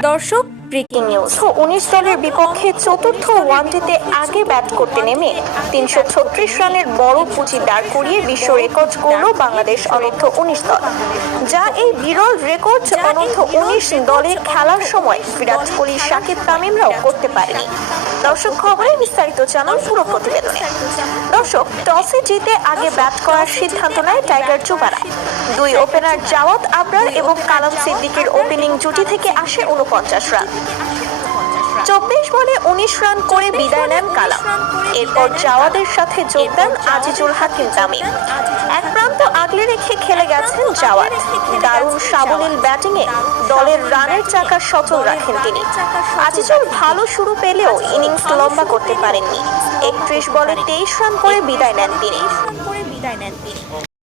দর্শক breaking news ১৯ দলের বিপক্ষে চতুর্থ ওয়ানডেতে আগে ব্যাট করতে নেমে ৩৩৬ রানের বড় পুঁজি দাঁড় করিয়ে বিশ্ব রেকর্ড করল বাংলাদেশ অনূর্ধ্ব ১৯ দল, যা এই বিরল রেকর্ড অনূর্ধ্ব ১৯ দলে খেলার সময় বিরাট কোহলি, শাকিব তামিমরাও করতে পারেনি। দর্শক, খবরে বিস্তারিত জানান পুরো প্রতিবেদনে। দর্শক, টসে জিতে আগে ব্যাট করার সিদ্ধান্ত নেয় টাইগার যুবারা। দুই ওপেনার জাওয়াদ আবরার এবং কালাম সিদ্দিকের ওপেনিং জুটি থেকে আসে ৪৯ রান। ২৪ বলে ১৯ রান করে বিদায় নেন কালাম। এরপর জাওয়াদের সাথে যোগ দেন আজিজুল হাকিম তামিম। এক প্রান্ত আগলে রেখে খেলে গেছেন জাওয়াদ। দারুণ সাবলীল ব্যাটিংয়ে দলের রানের চাকা সচল রাখেন তিনি। আজিজুল ভালো শুরু পেলেও ইনিংস লম্বা করতে পারেননি। ৩১ বলে ২৩ রান করে বিদায় নেন তিনি।